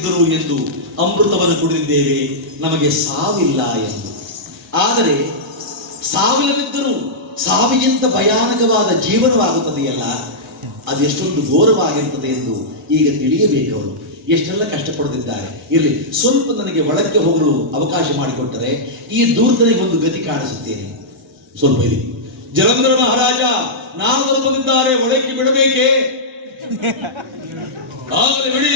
ಎಂದು ಅಮೃತವನ್ನು ಕುಡಿದಿದ್ದೇವೆ, ನಮಗೆ ಸಾವಿಲ್ಲ ಎಂದು. ಆದರೆ ಸಾವಿಲ್ಲದಿದ್ದರೂ ಸಾವಿಗಿಂತ ಭಯಾನಕವಾದ ಜೀವನವಾಗುತ್ತದೆಯಲ್ಲ, ಅದೆಷ್ಟೊಂದು ಘೋರವಾಗಿರುತ್ತದೆ ಎಂದು ಈಗ ತಿಳಿಯಬೇಕು. ಅವರು ಎಷ್ಟೆಲ್ಲ ಕಷ್ಟಪಡುತ್ತಿದ್ದಾರೆ. ಇರಲಿ, ಸ್ವಲ್ಪ ನನಗೆ ಒಳಕ್ಕೆ ಹೋಗಲು ಅವಕಾಶ ಮಾಡಿಕೊಟ್ಟರೆ ಈ ದೂರ್ತನಿಗೆ ಒಂದು ಗತಿ ಕಾಣಿಸುತ್ತೇನೆ. ಸ್ವಲ್ಪ ಇರಿ. ಜಲಂಧರ ಮಹಾರಾಜ ನಾರದರು ಬಂದಿದ್ದಾರೆ, ಒಳಕ್ಕೆ ಬಿಡಬೇಕೇ? ಆಗಲಿ ಬಿಡಿ.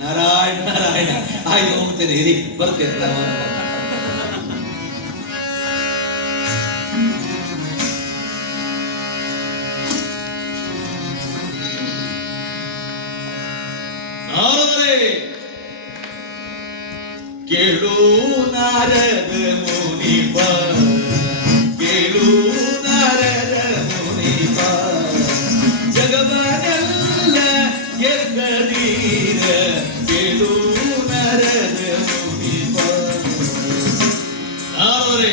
ನಾರಾಯಣ ನಾರಾಯಣ, ಆಯ್ತು ಹೋಗ್ತೇನೆ, ಇರಿ, ಬರ್ತೇನೆ. ನಾರದರೆ ಕೇಳು ನಾರದ ಮುನಿಪ, ಕೇಳು ನಾರದ ಮುನಿಪ, ಜಗವನೆಲ್ಲ ಎದ್ದೀರ ಕೇಳು ನಾರದ ಮುನಿಪ. ನಾರದರೆ,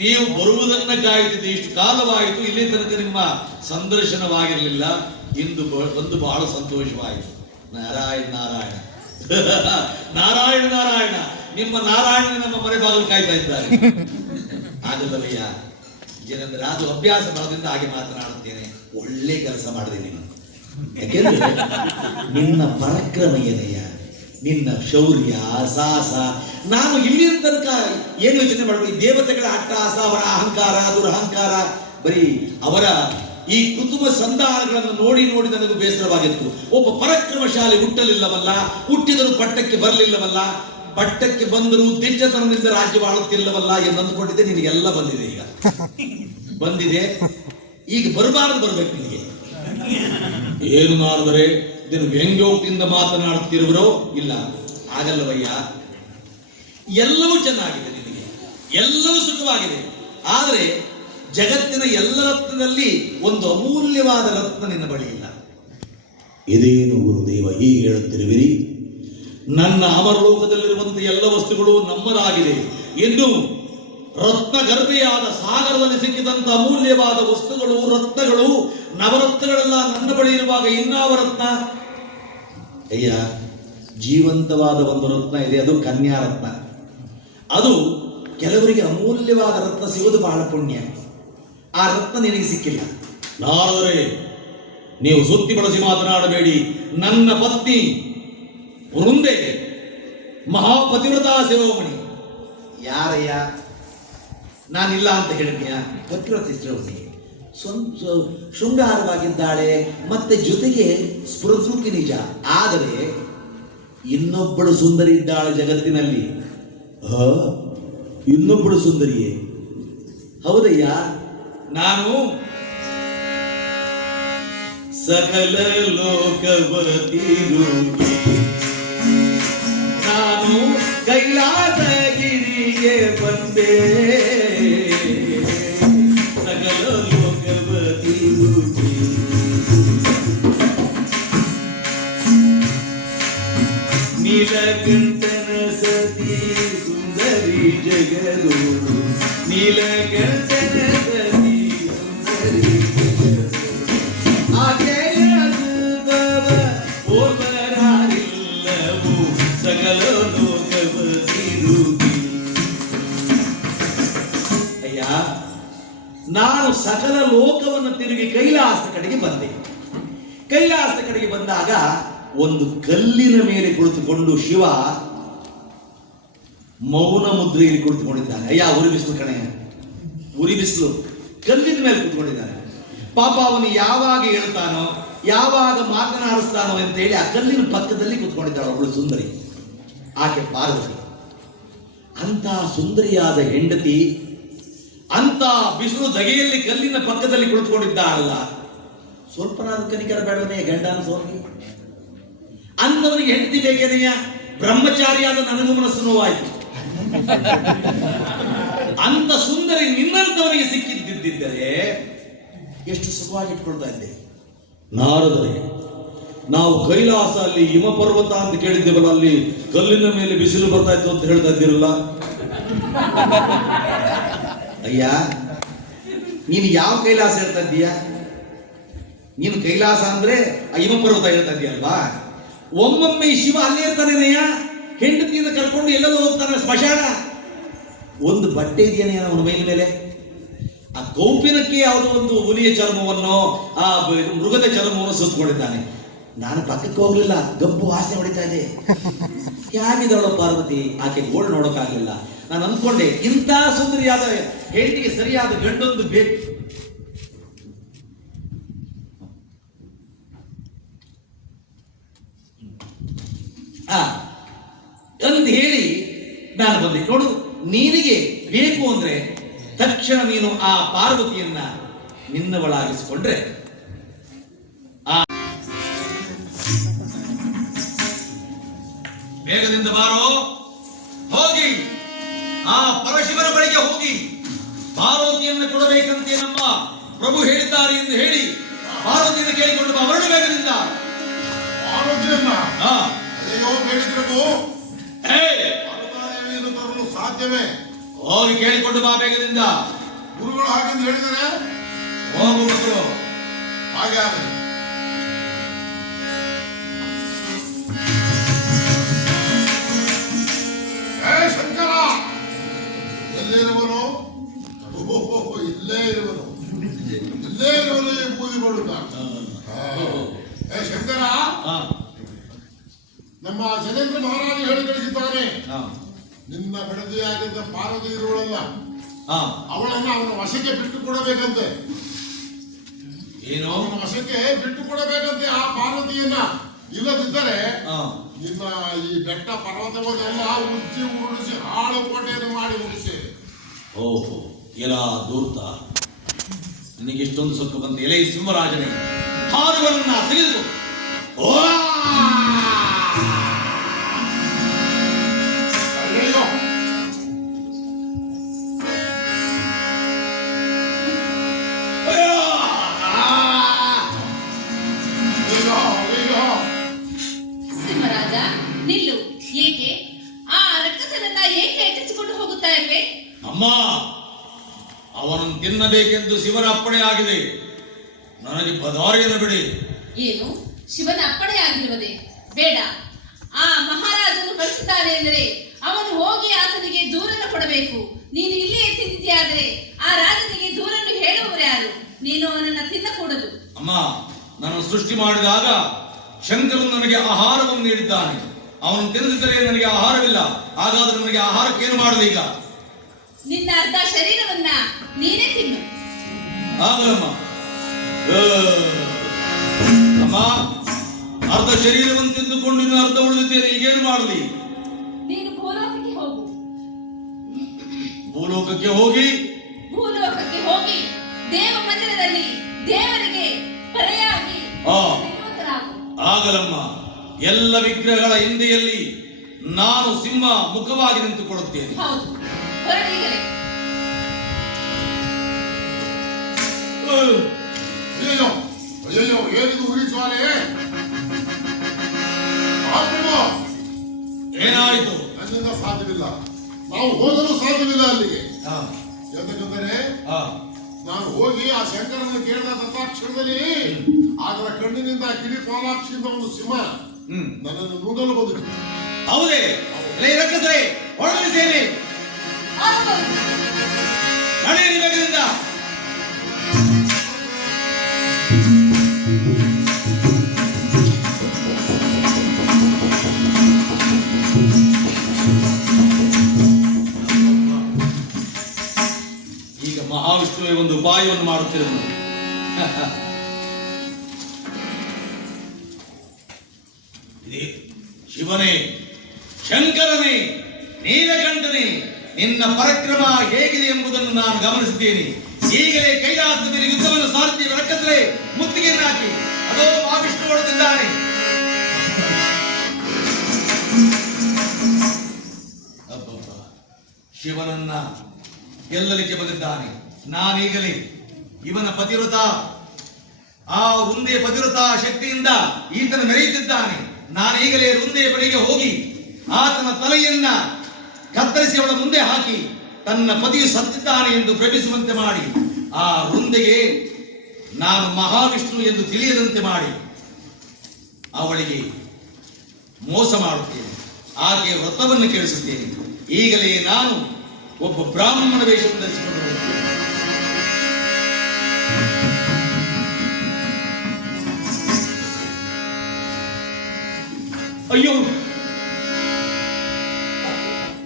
ನೀವು ಬರುವುದನ್ನ ಕಾಯುತ್ತಿದ್ದೆ, ಇಷ್ಟು ಕಾಲವಾಯಿತು, ಇಲ್ಲಿ ತನಕ ನಿಮ್ಮ ಸಂದರ್ಶನವಾಗಿರಲಿಲ್ಲ. ಇಂದು ಬಂದು ಬಹಳ ಸಂತೋಷವಾಯಿತು. ನಾರಾಯಣ ನಾರಾಯಣ ನಾರಾಯಣ ನಾರಾಯಣ, ನಿಮ್ಮ ನಾರಾಯಣ ನಮ್ಮ ಮನೆ ಬಾಗಿಲು ಕಾಯ್ತಾ ಇದ್ದಾರೆ. ಆಗಲ್ಲವಯ್ಯ ಜನೇಂದ್ರ, ಅದು ಅಭ್ಯಾಸ ಬಲದಿಂದ ಹಾಗೆ ಮಾತನಾಡುತ್ತೇನೆ. ಒಳ್ಳೆ ಕೆಲಸ ಮಾಡಿದೆ ನೀನು. ಯಾಕೆಂದ್ರೆ ನಿನ್ನ ಪರಾಕ್ರಮ ಏನಯ್ಯ, ನಿನ್ನ ಶೌರ್ಯ ಸಾಹಸ. ನಾನು ಇಲ್ಲಿನ ತನಕ ಏನು ಯೋಚನೆ ಮಾಡಬೇಕು, ಈ ದೇವತೆಗಳ ಅಟ್ಟಹಾಸ, ಅವರ ಅಹಂಕಾರ ದುರಹಂಕಾರ, ಬರೀ ಅವರ ಈ ಕುಟುಂಬ ಸಂಧಾನಗಳನ್ನು ನೋಡಿ ನೋಡಿ ನನಗೂ ಬೇಸರವಾಗಿತ್ತು. ಒಬ್ಬ ಪರಾಕ್ರಮಶಾಲಿ ಹುಟ್ಟಲಿಲ್ಲವಲ್ಲ, ಹುಟ್ಟಿದರೂ ಪಟ್ಟಕ್ಕೆ ಬರಲಿಲ್ಲವಲ್ಲ, ಪಟ್ಟಕ್ಕೆ ಬಂದರೂ ದಿಟ್ಟತನದಿಂದ ರಾಜ್ಯ ಆಳುತ್ತಿಲ್ಲವಲ್ಲ ಎಂದು ಅಂದುಕೊಂಡಿದ್ದೆ. ನಿನಗೆಲ್ಲ ಬಂದಿದೆ, ಈಗ ಬಂದಿದೆ. ಈಗ ಬರಬಾರದು, ಬರ್ಬೇಕು ನಿನಗೆ. ಏನು ಮಾಡಿದರೆ ಇದನ್ನು ವ್ಯಂಗ್ಯೋಕ್ತಿಯಿಂದ ಮಾತನಾಡುತ್ತಿರುವರೋ? ಇಲ್ಲ, ಆಗಲ್ಲವಯ್ಯ. ಎಲ್ಲವೂ ಚೆನ್ನಾಗಿದೆ ನಿನಗೆ, ಎಲ್ಲವೂ ಸುಖವಾಗಿದೆ. ಆದರೆ ಜಗತ್ತಿನ ಎಲ್ಲ ರತ್ನದಲ್ಲಿ ಒಂದು ಅಮೂಲ್ಯವಾದ ರತ್ನ ನಿನ್ನ ಬಳಿ ಇಲ್ಲ. ಇದೇನು ಗುರುದೇವ ಹೀಗೆ ಹೇಳುತ್ತಿರುವಿರಿ? ನನ್ನ ಅಮರಲೋಕದಲ್ಲಿರುವಂತಹ ಎಲ್ಲ ವಸ್ತುಗಳು ನಮ್ಮದಾಗಿದೆ. ಇನ್ನು ರತ್ನ ಗರ್ಭೆಯಾದ ಸಾಗರದಲ್ಲಿ ಸಿಕ್ಕಿದಂತ ಅಮೂಲ್ಯವಾದ ವಸ್ತುಗಳು, ರತ್ನಗಳು, ನವರತ್ನಗಳೆಲ್ಲ ನನ್ನ ಬಳಿ ಇರುವಾಗ ಇನ್ನಾವ ರತ್ನ? ಅಯ್ಯ, ಜೀವಂತವಾದ ಒಂದು ರತ್ನ ಇದೆ, ಅದು ಕನ್ಯಾ ರತ್ನ. ಅದು ಕೆಲವರಿಗೆ ಅಮೂಲ್ಯವಾದ ರತ್ನ ಸಿಗುವುದು ಬಹಳ ಪುಣ್ಯ. ಆ ರತ್ನ ನಿನಗೆ ಸಿಕ್ಕಿಲ್ಲ. ನಾರದರೆ, ನೀವು ಸುತ್ತಿ ಬಳಸಿ ಮಾತನಾಡಬೇಡಿ. ನನ್ನ ಪತ್ನಿ ವೃಂದೆ ಮಹಾಪತಿವ್ರತಾ ಶಿರೋಮಣಿ. ಯಾರಯ್ಯ? ನಾನಿಲ್ಲ ಅಂತ ಹೇಳಿದ್ಯಾ? ಪತಿವ್ರತ ಶಿರೋಮಣಿ ಶೃಂಗಾರವಾಗಿದ್ದಾಳೆ, ಮತ್ತೆ ಜೊತೆಗೆ ಸ್ಫುರದ್ರೂಪಿ ನಿಜ. ಆದರೆ ಇನ್ನೊಬ್ಬಳು ಸುಂದರಿ ಇದ್ದಾಳೆ ಜಗತ್ತಿನಲ್ಲಿ. ಇನ್ನೊಬ್ಬಳು ಸುಂದರಿಯೇ? ಹೌದಯ್ಯ. ನಾನು ಸಕಲ ಲೋಕವತಿ ರೂಪಿ, ನಾನು ಕೈಲಾಸಗಿರಿಗೆ ಬಂದೆ, ಸಕಲ ಲೋಕವತಿ ರೂಪಿ, ನೀಲಕಂಠನ ಸತಿ ಸುಂದರಿ ಜಗದು, ನೀಲಕಂಠನ ಸತಿ ಸುಂದರಿ ಜಗದು, ಆಕೆಯ ಸುಂದರ ಓರ್ವರಾರಿಲ್ಲವು, ಸಕಲ ಲೋಕವತಿ ರೂಪಿ. ಅಯ್ಯ, ನಾನು ಸಕಲ ಲೋಕವನ್ನು ತಿರುಗಿ ಕೈಲಾಸ ಕಡೆಗೆ ಬಂದೆ. ಕೈಲಾಸ ಕಡೆಗೆ ಬಂದಾಗ ಒಂದು ಕಲ್ಲಿನ ಮೇಲೆ ಕುಳಿತುಕೊಂಡು ಶಿವ ಮೌನ ಮುದ್ರೆಯಲ್ಲಿ ಕುಳಿತುಕೊಂಡಿದ್ದಾನೆ. ಅಯ್ಯ, ಉರಿ ಬಿಸಿಲು ಕಣೆ, ಉರಿ ಬಿಸಿಲು, ಕಲ್ಲಿನ ಮೇಲೆ ಕುಳಿತುಕೊಂಡಿದ್ದಾನೆ. ಪಾಪ ಅವನು ಯಾವಾಗ ಹೇಳ್ತಾನೋ, ಯಾವಾಗ ಮಾತನಾಡಿಸ್ತಾನೋ ಅಂತ ಹೇಳಿ ಆ ಕಲ್ಲಿನ ಪಕ್ಕದಲ್ಲಿ ಕುತ್ಕೊಂಡಿದ್ದಾಳೆ ಅವಳು ಸುಂದರಿ, ಆಕೆ ಪಾರ್ವತಿ. ಅಂತ ಸುಂದರಿಯಾದ ಹೆಂಡತಿ ಅಂತ ಬಿಸಿಲು ದಗೆಯಲ್ಲಿ ಕಲ್ಲಿನ ಪಕ್ಕದಲ್ಲಿ ಕುಳಿತುಕೊಂಡಿದ್ದಾಳಲ್ಲ, ಸ್ವಲ್ಪನಾದ ಕನಿಕರ ಬೇಡವೇ? ಗಂಡನ ಸೋಗಿ ಅಂದವನಿಗೆ ಹೆಂಡತಿ ಬೇಕೇನೆಯ? ಬ್ರಹ್ಮಚಾರಿಯಾದ ನನಗೂ ಮನಸ್ಸು ನೋವಾಯಿತು. ಅಂತ ಸುಂದರಿ ನಿನ್ನಂತವನಿಗೆ ಸಿಕ್ಕಿದ್ದಿದ್ದರೆ ಎಷ್ಟು ಸುಖವಾಗಿ ಇಟ್ಕೊಳ್ತಾ ಇದ್ದೆ. ನಾರದರೆ, ನಾವು ಕೈಲಾಸ ಅಲ್ಲಿ ಹಿಮಪರ್ವತ ಅಂತ ಕೇಳಿದ್ದೇವಲ್ಲ, ಅಲ್ಲಿ ಕಲ್ಲಿನ ಮೇಲೆ ಬಿಸಿಲು ಬರ್ತಾ ಇತ್ತು ಅಂತ ಹೇಳ್ತಾ ಇದ್ದೀರಲ್ಲ. ಅಯ್ಯ, ನೀನು ಯಾವ ಕೈಲಾಸ ಹೇಳ್ತಾ ಇದ್ದೀಯಾ? ನೀನು ಕೈಲಾಸ ಅಂದ್ರೆ ಹಿಮ ಪರ್ವತ ಹೇಳ್ತಾ ಇದೆಯಲ್ವಾ? ಒಮ್ಮೊಮ್ಮೆ ಶಿವ ಅಲ್ಲೇ ಇರ್ತಾನೇನಯ್ಯ, ಹೆಂಡತಿಯಿಂದ ಕರ್ಕೊಂಡು ಎಲ್ಲೆಲ್ಲೋ ಹೋಗ್ತಾನೆ ಸ್ಮಶಾನ. ಒಂದು ಬಟ್ಟೆ ಇದೆಯೇನೆ ಅವನ ಮೈಲ ಮೇಲೆ? ಆ ಕೌಪಿನಕ್ಕೆ ಯಾವುದೋ ಒಂದು ಹುಲಿಯ ಚರ್ಮವನ್ನು, ಆ ಮೃಗದ ಚರ್ಮವನ್ನು ಸುತ್ತಕೊಂಡಿದ್ದಾನೆ. ನಾನು ಪಕ್ಕಕ್ಕೆ ಹೋಗ್ಲಿಲ್ಲ, ಗಬ್ಬು ವಾಸನೆ ಹೊಡಿತಾ ಇದೆ. ಹೇಗಿದ್ದಾಳೋ ಪಾರ್ವತಿ, ಆಕೆ ಗೋಳ್ ನೋಡೋಕ್ಕಾಗಲಿಲ್ಲ. ನಾನು ಅಂದ್ಕೊಂಡೆ ಇಂಥ ಸುಂದರಿಯಾದ ಹೆಣ್ಣಿಗೆ ಸರಿಯಾದ ಗಂಡೊಂದು ಬೇಕು. ಅಂತ ಹೇಳಿ ನಾನು ಬಂದೆ. ನೋಡು, ನಿನಗೆ ಬೇಕು ಅಂದ್ರೆ ತಕ್ಷಣ ನೀನು ಆ ಪಾರ್ವತಿಯನ್ನ ನಿನ್ನವಳಾಗಿಸಿಕೊಂಡ್ರೆ ಬೇಗದಿಂದ ಬಾರೋ, ಹೋಗಿ ಆ ಪರಶಿವನ ಬಳಿಗೆ ಹೋಗಿ ಪಾರ್ವತಿಯನ್ನು ಕೊಡಬೇಕಂತೆ ನಮ್ಮ ಪ್ರಭು ಹೇಳಿದ್ದಾರೆ ಎಂದು ಹೇಳಿ ಪಾರ್ವತಿಯನ್ನು ಕೇಳಿಕೊಂಡು ಬಾ. ಹೊರಡು ಬೇಗದಿಂದ. ಸಾಧ್ಯವೇ? ಹೋಗಿ ಕೇಳಿಕೊಂಡು ಬಾ ಬೇಗದಿಂದ. ಗುರುಗಳು ಹಾಗೆಂದು ಹೇಳಿದರೆ ಹೋಗುವುದು ಹಾಗೆ ಆಗಲಿ. ಶಂಕರ ಎಲ್ಲಿರುವನು? ಇಲ್ಲೇ ಇರುವನು, ಇಲ್ಲೇ ಇರುವನು. ಬೂದಿ ಮಾಡುತ್ತ ಶಂಕರ, ನಮ್ಮ ಜನೇಂದ್ರ ಮಹಾರಾಜ ಹೇಳಿ ಕಳಿಸಿದ್ದಾನೆ, ನಿನ್ನ ಬಿಡದಿಯಾಗಿದ್ದ ಪಾರ್ವತಿ ಇರುವಳಲ್ಲ, ಅವಳನ್ನ ಅವನ ವಶಕ್ಕೆ ಬಿಟ್ಟು ಕೊಡಬೇಕಂತೆ. ಏನು? ಅವನ ವಶಕ್ಕೆ ಬಿಟ್ಟು ಕೊಡಬೇಕಂತೆ ಆ ಪಾರ್ವತಿಯನ್ನ. ಇಲ್ಲದಿದ್ದರೆ ನಿನ್ನ ಈ ಬೆಟ್ಟ ಪರ್ವತವನ್ನೆಲ್ಲ ಉಜ್ಜಿ ಉರುಳಿಸಿ ಹಾಳು ಕೋಟೆಯನ್ನು ಮಾಡಿ ಮುಗಿಸ್ತೇವೆ. ಓಹೋ, ಎಲ್ಲ ದೂರ್ತ, ನಿನಗೆ ಇಷ್ಟೊಂದು ಸೊಕ್ಕ ಬಂತ. ಎಲೆ ಸಿಂಹರಾಜನೇ, ಹಾರುವನ್ನ ಸಿಗಿದು ಸಿಂಹರಾಜ ನಿಲ್ಲು. ಏಕೆ ಆ ರಕ್ಕಸನನ್ನ ಏಕೆ ಎತ್ತಿಸಿಕೊಂಡು ಹೋಗುತ್ತಾ ಇರುವೆ? ಅಮ್ಮ, ಅವನನ್ನು ತಿನ್ನಬೇಕೆಂದು ಶಿವನ ಅಪ್ಪಣೆ ಆಗಿದೆ. ನನಗೆ ಪದಾರಿಯನ್ನು ಬಿಡಿ. ಏನು ಶಿವನ ಅಪ್ಪಣೆ ಆಗಿರುವುದೇ? ಬೇಡ. ಆ ಮಹಾರಾಜನು ಕಳಿಸಿದ್ದಾನೆ ಎಂದರೆ ಅವನು ಹೋಗಿ ಆತನಿಗೆ ದೂರನ್ನು ಕೊಡಬೇಕು. ನೀನು ಇಲ್ಲಿಯೇ ತಿಂದಿದೆಯಾದರೆ ಆ ರಾಜನಿಗೆ ದೂರನ್ನು ಹೇಳುವವರು ಯಾರು? ನೀನು ಅವನನ್ನ ತಿನ್ನಕೂಡದು. ಅಮ್ಮ, ನಾನು ಸೃಷ್ಟಿ ಮಾಡಿದಾಗ ಶಂಕರನು ನನಗೆ ಆಹಾರವನ್ನು ನೀಡಿದ್ದಾನೆ. ಅವನು ತಿನ್ನದಿದ್ದರೆ ನನಗೆ ಆಹಾರವಿಲ್ಲ. ಹಾಗಾದ್ರೆ ನನಗೆ ಆಹಾರಕ್ಕೇನು ಮಾಡಲಿ? ಈಗ ನಿನ್ನ ಅರ್ಧ ಶರೀರವನ್ನ ನೀನೇ ತಿನ್ನು. ಆಗಲಮ್ಮ. ಅಮ್ಮ, ಅರ್ಧ ಶರೀರವನ್ನು ತಿಂದುಕೊಂಡು ಇನ್ನು ಅರ್ಧ ಉಳಿದಿದ್ದೇನೆ. ಈಗೇನು ಮಾಡಲಿ? ನೀನು ಭೂಲೋಕಕ್ಕೆ ಹೋಗು. ಭೂಲೋಕಕ್ಕೆ ಹೋಗಿ ಭೂಲೋಕಕ್ಕೆ ಹೋಗಿ ದೇವ ಮಂದಿರದಲ್ಲಿ ದೇವರಿಗೆ ಪರೆಯಾಗಿ ನಿಲ್ಲುವಂತರಾಗು. ಆಗಲಮ್ಮ. ಎಲ್ಲ ವಿಗ್ರಹಗಳ ಹಿಂದೆಯಲ್ಲಿ ನಾನು ಸಿಂಹ ಮುಖವಾಗಿ ನಿಂತುಕೊಳ್ಳುತ್ತೇನೆ. ಹೌದು, ಹೊರಡೀಗಲೇ. ಅಯ್ಯೋ ಅಯ್ಯೋ, ಏನಿದು ಉರಿಸುವಾಲೆ? ಏನಾಯಿತು? ನನ್ನಿಂದ ಸಾಧ್ಯವಿಲ್ಲ. ನಾವು ಹೋಗಲು ಸಾಧ್ಯವಿಲ್ಲ ಅಲ್ಲಿಗೆ. ಯಾಕಂದರೆ ನಾನು ಹೋಗಿ ಆ ಶಂಕರನ್ನು ಕೇಳಿದ ತತ್ಕ್ಷಣದಲ್ಲಿ ಅದರ ಕಣ್ಣಿನಿಂದ ಕಿಡಿ ಪಾಲಾಕ್ಷಿಯಿಂದ ಒಂದು ಸಿಂಹ ನನ್ನನ್ನು ನುಂಗಲು ಬಂದಿತು. ಹೌದೇ? ರಕ್ಕಸರೇ, ಹೊರಡಲಿ ಸೇನೆ, ನಡೆಯಿರಿ ಬೇಗದಿಂದ. ಈಗ ಮಹಾವಿಷ್ಣುವೇ ಒಂದು ಉಪಾಯವನ್ನು ಮಾಡುತ್ತಿರುವುದು. ಶಿವನೇ, ಶಂಕರನೇ, ನೀಲಕಂಠನೇ, ನಿನ್ನ ಪರಾಕ್ರಮ ಹೇಗಿದೆ ಎಂಬುದನ್ನು ನಾನು ಗಮನಿಸಿದ್ದೇನೆ. ಈಗಲೇ ಕೈಲಾಸದ ಮೇಲೆ ಯುದ್ಧವನ್ನು ಸಾರುತ್ತೇವೆ. ರಕ್ಕಸರೇ, ಮುತ್ತಿಗೆಯನ್ನು ಹಾಕಿ. ಅದೋ ಮಹಾವಿಷ್ಣು ಹೊರಟಿದ್ದಾನೆ. ಶಿವನನ್ನ ಗೆಲ್ಲಲಿಕ್ಕೆ ಬಂದಿದ್ದಾನೆ. ನಾನೀಗಲೇ ಇವನ ಪತಿವ್ರತ, ಆ ವೃಂದೆಯ ಪತಿವ್ರತ ಶಕ್ತಿಯಿಂದ ಈತನ ಮೆರೆಯುತ್ತಿದ್ದಾನೆ. ನಾನೀಗಲೇ ವೃಂದೆಯ ಬಳಿಗೆ ಹೋಗಿ ಆತನ ತಲೆಯನ್ನ ಕತ್ತರಿಸಿ ಅವಳ ಮುಂದೆ ಹಾಕಿ ತನ್ನ ಪತಿಯು ಸತ್ತಿದ್ದಾನೆ ಎಂದು ಭ್ರಮಿಸುವಂತೆ ಮಾಡಿ, ಆ ವೃಂದೆಗೆ ನಾನು ಮಹಾವಿಷ್ಣು ಎಂದು ತಿಳಿಯದಂತೆ ಮಾಡಿ ಅವಳಿಗೆ ಮೋಸ ಮಾಡುತ್ತೇನೆ, ಆಕೆಯ ವ್ರತವನ್ನು ಕೆಡಿಸುತ್ತೇನೆ. ಈಗಲೇ ನಾನು ಒಬ್ಬ ಬ್ರಾಹ್ಮಣ ವೇಷವನ್ನು ಧರಿಸಿಕೊಂಡು ಹೋಗುತ್ತೇನೆ. ಅಯ್ಯೋ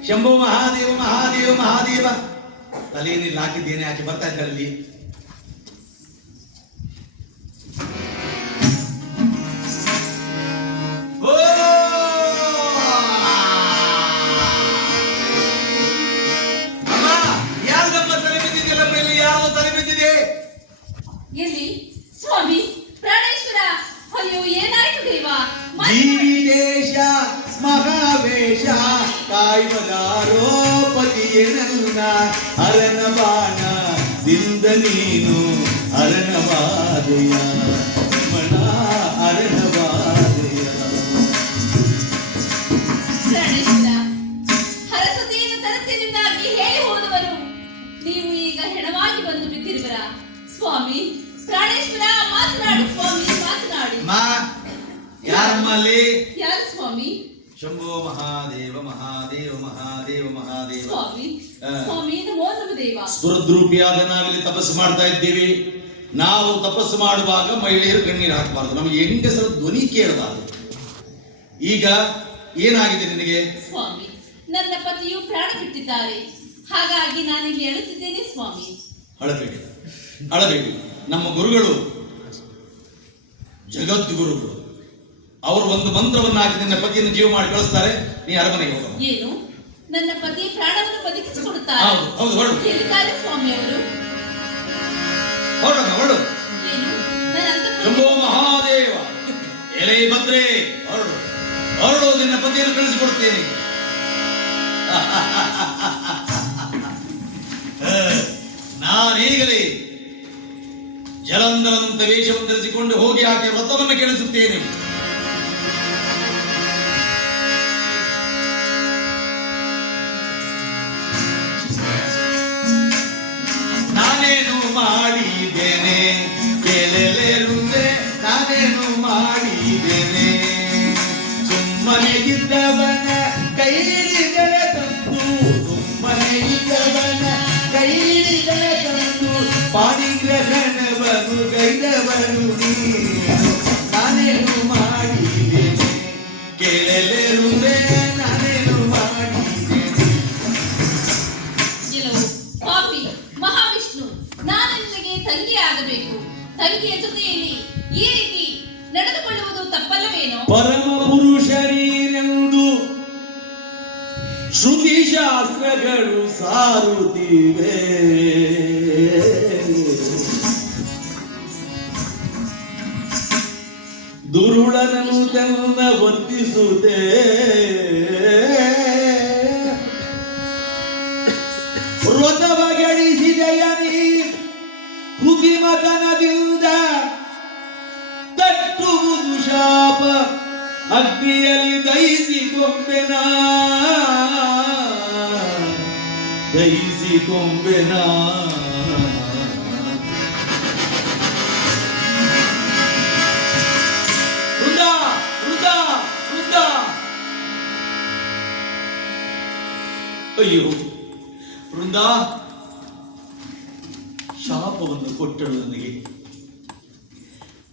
ಶಂಭೋ ಮಹಾದೇವ ಮಹಾದೇವ ಮಹಾದೇವ, ತಲೆಯಲ್ಲಿ ಹಾಕಿದ್ದೇನೆ, ಆಕೆ ಬರ್ತಾ ಇದ್ದಾರಲ್ಲಿ. ಅಮ್ಮ, ಯಾರ್ದಮ್ಮ ತಲೆ ಬಿದ್ದಿದೆಯಲ್ಲ, ಮೇಲೆ ಯಾರ್ದು ತಲೆ ಬಿದ್ದಿದೆ? ಎಲ್ಲಿ ಸ್ವಾಮಿ ಪ್ರಾಣೇಶ್ವರ? ಅಯ್ಯೋ ಏನಾಯ್ತು ದೇವ? ಜೀವಿದೇಶ ಮಹಾವೇಶ ಕಾಯ್ವದಾರೋ ಪತಿಯೇ ನನ್ನ ಹರನ ಬಾಣದಿಂದ ನೀನು ಹರನವಾದೆಯ ಮನ ಹರನವಾದೆಯ. ಪ್ರಾಣೇಶ್ವರ, ಹರಸತೆಯನ್ನು ತರತೆಯಿಂದಾಗಿ ಹೇಳಿ ಹೋದವರು ನೀವು ಈಗ ಹೆಣವಾಗಿ ಬಂದು ಬಿದ್ದಿರುವರ ಸ್ವಾಮಿ? ಪ್ರಾಣೇಶ್ವರ ಮಾತನಾಡು ಸ್ವಾಮಿ, ಮಾತನಾಡಿ. ಯಾರಮ್ಮ ಅಲ್ಲಿ? ಯಾರು ಸ್ವಾಮಿ? ಶಂಭೋ ಮಹಾದೇವ ಮಹಾದೇವ ಮಹಾದೇವ ಮಹಾದೇವ. ಸ್ವಾಮಿ ಸ್ವಾಮಿ ನಮೋ ನಮಃ ದೇವ. ಸ್ಫುರದ್ರೂಪಿಯಾದ ನಾವಿಲ್ಲಿ ತಪಸ್ಸು ಮಾಡ್ತಾ ಇದ್ದೀವಿ. ನಾವು ತಪಸ್ಸು ಮಾಡುವಾಗ ಮಹಿಳೆಯರು ಕಣ್ಣೀರು ಹಾಕಬಾರದು, ನಮಗೆ ಹೆಂಗಸರ ಧ್ವನಿ ಕೇಳಬಾರದು. ಈಗ ಏನಾಗಿದೆ ನಿನಗೆ? ಸ್ವಾಮಿ ನನ್ನ ಪತಿಯು ಪ್ರಾಣ ಬಿಟ್ಟಿದ್ದಾರೆ, ಹಾಗಾಗಿ ನಾನಿಲ್ಲಿ ಅಳುತ್ತಿದ್ದೇನೆ ಸ್ವಾಮಿ. ಅಳಬೇಡಿ ಅಳಬೇಡಿ. ನಮ್ಮ ಗುರುಗಳು ಜಗದ್ಗುರುಗಳು, ಅವರು ಒಂದು ಮಂತ್ರವನ್ನು ಹಾಕಿ ನಿನ್ನ ಪತಿಯನ್ನು ಜೀವ ಮಾಡಿ ಕಳಿಸ್ತಾರೆ. ನೀ ಅರಮನೆಗೆ ಹೋಗ. ಏನು ನನ್ನ ಪತಿ ಪ್ರಾಣವನ್ನು ಬದುಕಿಸಿಕೊಡುತ್ತಾರೆ? ಹೌದು ಹೌದು, ಹೊರಡು. ಎಲ್ಲಿದ್ದಾರೆ ಸ್ವಾಮಿ ಅವರು? ಹೊರಡು ಹೊರಡು. ಏನು ನನ್ನ ಶಂಭೋ ಮಹಾದೇವ, ಎಲೆ ಭದ್ರೆ, ಹೊರಡು ಹೊರಡು, ನಿನ್ನ ಪತಿಯನ್ನು ಕಳಿಸಿಕೊಡುತ್ತೇನೆ. ನಾನೀಗಲೇ ಜಲಂಧರಂತ ವೇಷವನ್ನು ಧರಿಸಿಕೊಂಡು ಹೋಗಿ ಆಕೆ ವ್ರತವನ್ನು ಕೆಡಿಸುತ್ತೇನೆ. ನಾನೇನು ಮಾಡಿದ್ದೇನೆ ಕೇಳಲೆರುವೆ, ನಾನೇನು ಮಾಡಿದ್ದೇನೆ? ಸುಮ್ಮನೆ ಇದ್ದವನ ಕೈಲಿಗಳೆ ತಂದು, ಸುಮ್ಮನೆ ಇದ್ದವನ ಕೈಲಿಗಳೆ ತಂದು ಪಾಣಿಗ್ರಹಣವನು ಗೈದವನು ನೀನು. ನಾನೇನು ಮಾಡಿದ್ದೇನೆ ಕೇಳಲೆರುವೆ, ನಾನೇನು ಮಾಡಿದ್ದೇನೆ? ಗೆಲುವು ಪಾಪಿ ಮಹಾವಿಷ್ಣು, ನಾನು ನಿನಗೆ ತಂಗಿ ಆಗಬೇಕು. ತಂಗಿಯ ಜೊತೆಯಲ್ಲಿ ಈ ರೀತಿ ನಡೆದುಕೊಳ್ಳುವುದು ತಪ್ಪಲ್ಲವೇನೋ? ಪರಮ ಪುರುಷರೀನೆಂದು ಶ್ರುತಿ ಶಾಸ್ತ್ರಗಳು ಸಾರುತ್ತಿವೆ. ದುರುಳನನು ತನ್ನ ವರ್ತಿಸುತ್ತೆ. ವ್ರತವ ಗಳಿಸಿದೆಯ ನೀ ಹುಗಿಮತನದಿಂದ, ತಟ್ಟುವುದು ಶಾಪ ಅಗ್ನಿಯಲ್ಲಿ ದಹಿಸಿಕೊಂಬೆನ, ದಹಿಸಿಕೊಂಬೆನ. ವೃಂದ ವೃಂದ ವೃಂದ, ಅಯ್ಯೋ ವೃಂದ, ಶಾಪವನ್ನು ಕೊಟ್ಟಳು ನನಗೆ.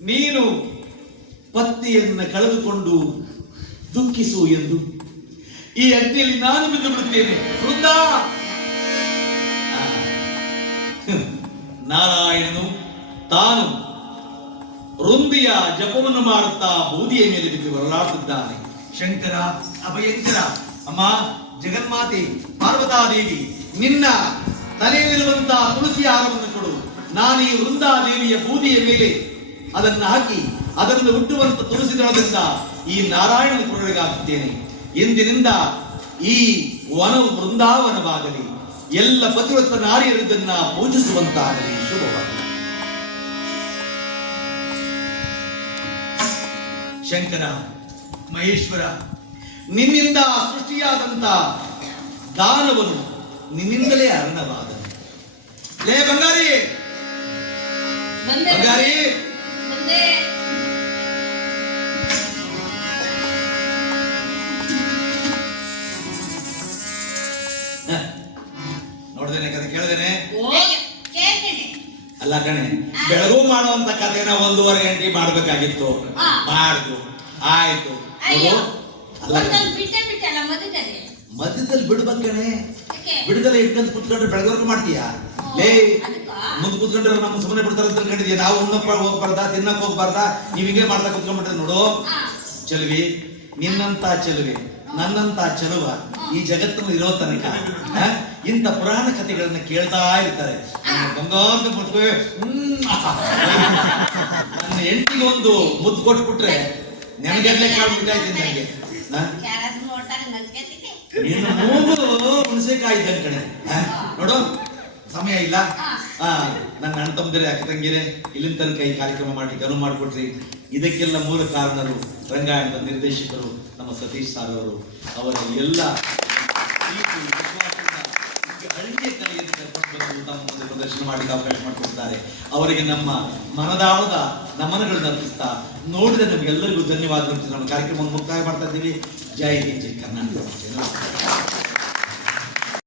ನೀನು ಪತ್ನಿಯನ್ನ ಕಳೆದುಕೊಂಡು ದುಃಖಿಸು ಎಂದು ಈ ಅಗ್ನಿಯಲ್ಲಿ ನಾನು ಬಿದ್ದು ಬಿಡುತ್ತೇನೆ. ವೃಂದ, ನಾರಾಯಣನು ತಾನು ವೃಂದಿಯ ಜಪವನ್ನು ಮಾಡುತ್ತಾ ಬೂದಿಯ ಮೇಲೆ ಬಿದ್ದು ಹೊರಲಾಡುತ್ತಿದ್ದಾನೆ. ಶಂಕರ ಅಭಯಂಕರ, ಅಮ್ಮ ಜಗನ್ಮಾತೆ ಪಾರ್ವತಾದೇವಿ, ನಿನ್ನ ತಲೆಯಲ್ಲಿರುವಂತಹ ತುಳಸಿ ಹಾರವನ್ನು ಕೊಡು. ನಾನು ಈ ವೃಂದಾದೇವಿಯ ಬೂದಿಯ ಮೇಲೆ ಅದನ್ನು ಹಾಕಿ ಅದನ್ನು ಹುಟ್ಟುವಂತ ತುಳಸಿ ದಳದಿಂದ ಈ ನಾರಾಯಣನ ಕೊರಳಿಗಾಗುತ್ತೇನೆ. ಇಂದಿನಿಂದ ಈ ವನವು ವೃಂದಾವನವಾಗಲಿ, ಎಲ್ಲ ಪತಿವ್ರತ ನಾರಿಯರು ಇದನ್ನ ಪೂಜಿಸುವಂತಾಗಲಿ. ಶುಭವಾಗಲಿ. ಶಂಕರ ಮಹೇಶ್ವರ, ನಿನ್ನಿಂದ ಸೃಷ್ಟಿಯಾದಂತ ದಾನವನು ನಿನ್ನಿಂದಲೇ ಅರ್ಣವಾದ. ಲೇ ಬಂಗಾರಿ, ಬಂಗಾರಿ, ನೋಡ್ದೇನೆ ಕತೆ ಕೇಳ್ದೇನೆ ಓ ಕೇಳ್ತೇನೆ. ಅಲ್ಲ ಕಣೆ, ಬೆಳಗು ಮಾಡುವಂತ ಕಥೆನ 1.5 ಗಂಟೆ ಮಾಡ್ಬೇಕಾಗಿತ್ತು. ಹಾ. ಮಾಡ್ದು ಆಯ್ತು. ಅಯ್ಯೋ ನೋಡು, ಅಲ್ಲ ಕಣೆ, ಒಂದೊಂದು ಬಿಟ್ಟಲ್ಲ ಮಧ್ಯದಲ್ಲಿ. ಮಧ್ಯದಲ್ಲಿ ಬಿಡ್ಬೇಕು ಕಣೆ. ಯಾಕೆ? ಬಿಡದಲ್ಲ ಇಟ್ಕೊಂಡ್ ಕುತ್ಕೊಂಡ್ರೆ ಬೆಳಗ್ವರೆಗೂ ಮಾಡ್ತೀಯಾ? ಲೇ ಅದಕ್ಕಾ? ಮುಂದ್ ಕುತ್ಕೊಂಡ್ರೆ ನಮ್ಮ ಸುಮ್ಮನೆ ಬಿಡ್ತಾರ ಅಂತ ತಿಳ್ಕೊಂಡಿದ್ಯಾ? ನಾವು ಉಣ್ಣಪ್ಪ ಹೋಗ್ಬಾರ್ದಾ, ತಿನ್ನಕ್ ಹೋಗ್ಬಾರ್ದಾ? ನೀವ್ ಹಿಂಗೆ ಮಾಡ್ತಾ ಕುತ್ಕೊಂಡ್ಬಿಟ್ರೆ ನೋಡು ಹಾ. ಚೆಲುವಿ, ನಿನ್ನಂತ ಚೆಲುವಿ, ನನ್ನಂತ ಚೆಲುವ ಈ ಜಗತ್ತಲ್ಲಿ ಇರೋ ತನಕ ಇಂಥ ಪುರಾಣ ಕಥೆಗಳನ್ನ ಕೇಳ್ತಾ ಇರ್ತಾರೆ. ಬಂಗಾರದ ಮುಟ್ಕೋ ನನ್ನ ಹೆಂಡತಿಗೆ ಒಂದು ಮುದ್ದು ಕೊಟ್ಬಿಟ್ರೆ ನೆನಗಡ್ಲೆ ಕಾಳು ಬಿಟ್ಟಾಯ್ತೀನಿ ನನಗೆ. ಯಾರಾದ್ರೂ ನೋಡ್ತಾರೆ ನನ್ಗೆತ್ತಿಗೆ. ನಿನ್ನ ಮೂಗು ಹುಣಸೆಕಾಯಿ ಇದ್ದಂಗೆ ಕಣೆ. ನೋಡು ಸಮಯ ಇಲ್ಲ. ನನ್ನ ಅಣ್ಣ ತಮ್ಮದಿರೇ, ಅಕ್ಕ ತಂಗಿರೇ, ಇಲ್ಲಿನ ತನಕ ಈ ಕಾರ್ಯಕ್ರಮ ಮಾಡ್ಲಿಕ್ಕೆ ಅನುವು ಮಾಡಿಕೊಟ್ರಿ. ಇದಕ್ಕೆಲ್ಲ ಮೂಲ ಕಾರಣರು ರಂಗಾಯಣದ ನಿರ್ದೇಶಕರು ನಮ್ಮ ಸತೀಶ್ ಸಾರ್ ಅವರು. ಅವರ ಎಲ್ಲ ಪ್ರೀತಿ, ವಿಶ್ವಾಸದಿಂದ ಈ ಹಳ್ಳಿಯ ಕಲೆಯನ್ನು ಕರ್ಕೊಂಡು ಬಂದು ನಮ್ಮ ಮುಂದೆ ಪ್ರದರ್ಶನ ಮಾಡಲಿಕ್ಕೆ ಅವಕಾಶ ಮಾಡಿಕೊಡ್ತಾರೆ. ಅವರಿಗೆ ನಮ್ಮ ಮನದಾಳದ ನಮನಗಳನ್ನು ಅರ್ಪಿಸ್ತಾ ನೋಡಿದ ನಮಗೆಲ್ಲರಿಗೂ ಧನ್ಯವಾದ. ನಮ್ಮ ಕಾರ್ಯಕ್ರಮವನ್ನು ಮುಕ್ತಾಯ ಮಾಡ್ತಾ ಇದ್ದೀವಿ. ಜೈ ಹಿಂದ್, ಜೈ ಕರ್ನಾಟಕ.